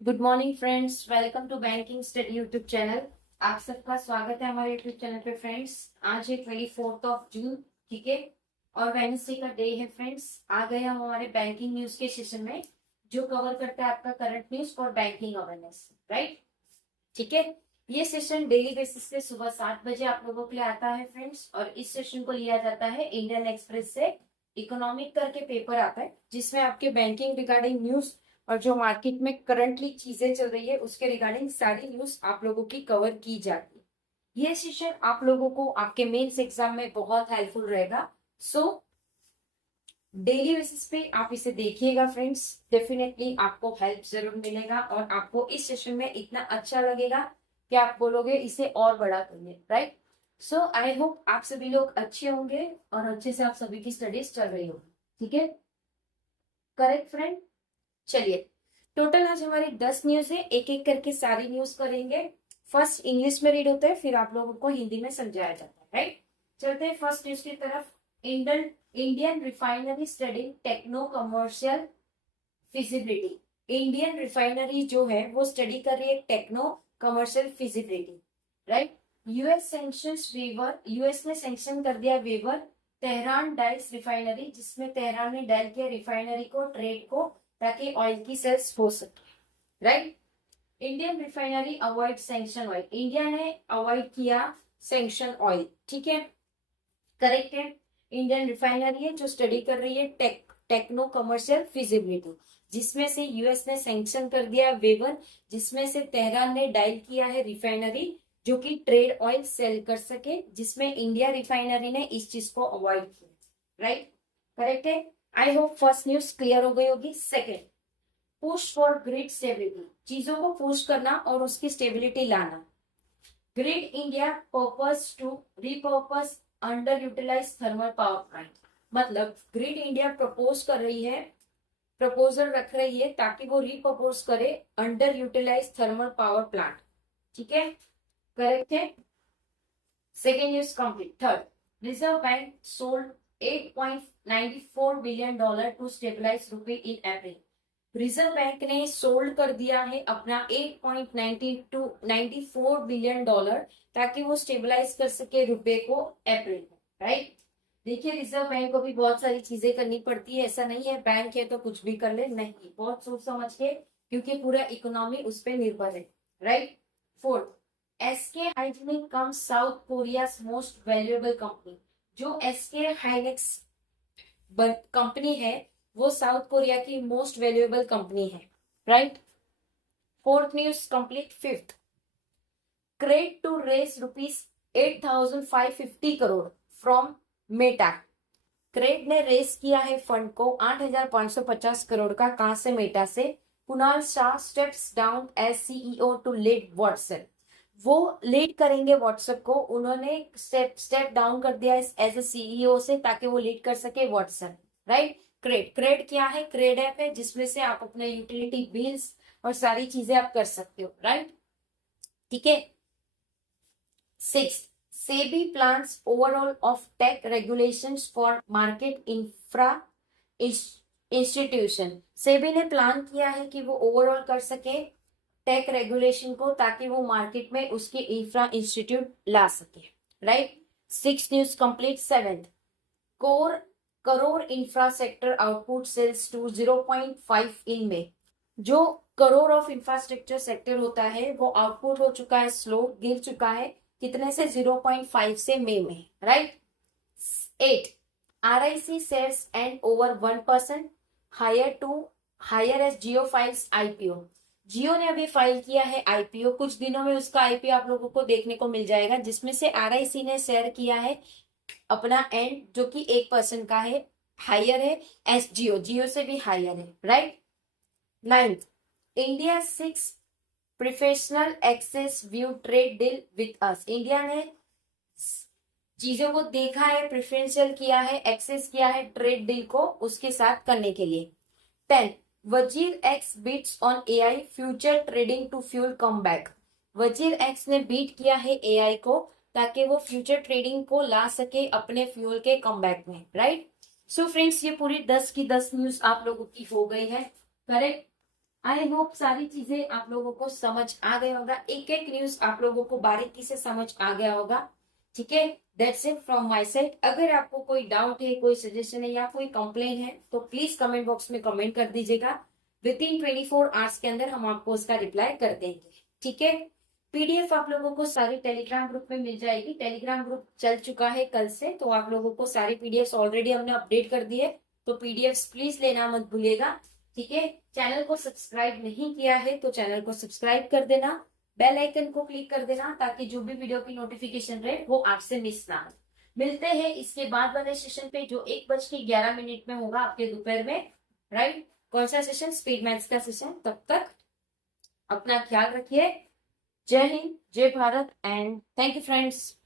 Good morning friends, welcome to banking study YouTube channel. आप सबका स्वागत है हमारे यूट्यूब चैनल पे फ्रेंड्स। आज है 24 जून, ठीक है, और वेडनेसडे का डे है फ्रेंड्स। आ गए हम हमारे बैंकिंग न्यूज के सेशन में, जो कवर करता है आपका करंट न्यूज और बैंकिंग अवेयरनेस, राइट। ठीक है, ये सेशन डेली बेसिस पे सुबह 7 बजे आप लोगों के लिए आता है फ्रेंड्स, और इस सेशन को लिया जाता है इंडियन एक्सप्रेस से। इकोनॉमिक करके पेपर आता है, जिसमें आपके बैंकिंग रिगार्डिंग न्यूज और जो मार्केट में करंटली चीजें चल रही है उसके रिगार्डिंग सारी न्यूज आप लोगों की कवर की जाती है। ये सेशन आप लोगों को आपके मेंस एग्जाम में बहुत हेल्पफुल रहेगा। सो डेली बेसिस पे आप इसे देखिएगा फ्रेंड्स, डेफिनेटली आपको हेल्प जरूर मिलेगा और आपको इस सेशन में इतना अच्छा लगेगा कि आप बोलोगे इसे और बड़ा करिए, राइट। सो आई होप आप सभी लोग अच्छे होंगे और अच्छे से आप सभी की स्टडीज चल रही होगी, ठीक है, करेक्ट फ्रेंड। चलिए, टोटल आज हमारी 10 न्यूज है, एक एक करके सारी न्यूज करेंगे। फर्स्ट इंग्लिश में रीड होता है, फिर आप लोगों को हिंदी में समझाया जाता है, राइट। चलते हैं फर्स्ट न्यूज की तरफ। Indian Indian refinery study techno commercial feasibility. Indian refinery जो है वो स्टडी कर रही है techno commercial feasibility, right. US ने सैंक्शन कर दिया वेवर तेहरान डाइस रिफाइनरी, जिसमें तेहरान ने डायल किया रिफाइनरी को, ट्रेड को, ताकि ऑयल की सेल्स हो सके, right. Indian refinery avoid sanction oil, India ने अवॉइड किया सैंक्शन ऑयल, ठीक है, करेक्ट है। इंडियन रिफाइनरी है जो स्टडी कर रही है टेक्नो कमर्शियल फिजिबिलिटी, जिसमें से यूएस ने सैंक्शन कर दिया वेवर, जिसमें से तेहरान ने डायल किया है रिफाइनरी जो कि ट्रेड ऑयल सेल कर सके, जिसमें इंडिया रिफाइनरी ने इस चीज को अवॉइड किया, राइट, करेक्ट है। I hope first news clear हो गई होगी। Second, push for grid stability, चीजों को पुश करना और उसकी स्टेबिलिटी लाना। Grid India purpose to repurpose under utilise thermal power plant, मतलब ग्रिड इंडिया प्रपोज कर रही है, प्रपोजल रख रही है ताकि वो रिप्रपोज करे under utilise thermal power plant, ठीक है, करेक्ट है। Second news complete. Third, reserve bank sold $8.94 billion to stabilise rupee in April. Reserve bank ने सोल्ड कर दिया है अपना 8.94 बिलियन डॉलर, ताकि वो स्टेबलाइज कर सके रुपए को अप्रैल में, राइट। देखिए, रिजर्व बैंक को भी बहुत सारी चीजें करनी पड़ती है, ऐसा नहीं है बैंक है तो कुछ भी कर ले, नहीं, बहुत सोच समझ के, क्योंकि पूरा इकोनॉमी उस पर निर्भर है, राइट। फोर्थ, एसके हाइजीनिक come South Korea most valuable company, जो एसके हाइनेक्स कंपनी है वो साउथ कोरिया की मोस्ट वैल्यूएबल कंपनी है, right. Fourth news complete. Fifth, CRED to raise ₹8,550 from Meta. CRED ने रेस किया है फंड को 8,550 करोड़ का, कहां से? मेटा से। Kunal Shah steps down as CEO to lead WhatsApp, वो लीड करेंगे व्हाट्सएप को, उन्होंने स्टेप डाउन कर दिया एज ए सीईओ से, ताकि वो लीड कर सके व्हाट्सएप, राइट। क्रेड क्रेड क्या है? क्रेड ऐप है जिसमें से आप अपने यूटिलिटी बिल्स और सारी चीजें आप कर सकते हो, राइट, ठीक है। Six, SEBI plans overhaul of tech regulations for market infra institution. SEBI ने प्लान किया है कि वो ओवरऑल कर सके टेक रेगुलेशन को, ताकि वो मार्केट में उसके इंफ्रा इंस्टीट्यूट ला सके, right. Six news complete. Seventh, core infra sector output sales to 0.5 in में, जो करोड़ ऑफ इंफ्रास्ट्रक्चर सेक्टर होता है वो आउटपुट हो चुका है स्लो, गिर चुका है, कितने से? 0.5 से में, right. 8, RIC shares and over 1% higher as Jio files IPO। Jio ने अभी फाइल किया है IPO, कुछ दिनों में उसका IPO आप लोगों को देखने को मिल जाएगा, जिसमें से RIC ने शेयर किया है अपना एंड, जो कि 1% का है, हायर है एस जियो से भी हायर है, right. Ninth, India 6 professional access view trade deal with us. India ने चीजों को देखा है, प्रेफरेंशियल किया है, एक्सेस किया है ट्रेड डील को उसके साथ करने के लिए। 10, WazirX bets on AI future trading to fuel come back. WazirX ने बीट किया है AI को, ताकि वो फ्यूचर ट्रेडिंग को ला सके अपने फ्यूल के कम बैक में, राइट। सो फ्रेंड्स, ये पूरी 10 की 10 न्यूज आप लोगों की हो गई है, करेक्ट। आई होप सारी चीजें आप लोगों को समझ आ गया होगा, एक एक न्यूज आप लोगों को बारीकी से समझ आ गया होगा। ठीक है, that's it from my side. अगर आपको कोई डाउट है, कोई सजेशन है या कोई कंप्लेन है तो प्लीज कमेंट बॉक्स में कमेंट कर दीजिएगा। विद इन 24 आवर्स के अंदर हम आपको उसका रिप्लाई कर देंगे। ठीक है, पीडीएफ आप लोगों को सारी टेलीग्राम ग्रुप में मिल जाएगी। टेलीग्राम ग्रुप चल चुका है कल से, तो आप लोगों को सारी पीडीएफ ऑलरेडी हमने अपडेट कर दी है, तो पीडीएफ प्लीज लेना मत भूलिएगा। ठीक है, चैनल को सब्सक्राइब नहीं किया है तो चैनल को सब्सक्राइब कर देना, बेल आइकन को क्लिक कर देना, ताकि जो भी वीडियो की नोटिफिकेशन रहे वो आपसे मिस ना हो। मिलते हैं इसके बाद वाले सेशन पे, जो 1:11 में होगा आपके दोपहर में। राइट, कौन सा सेशन? स्पीड मैथ्स का सेशन। तब तक अपना ख्याल रखिए। जय हिंद, जय Bharat and thank you friends.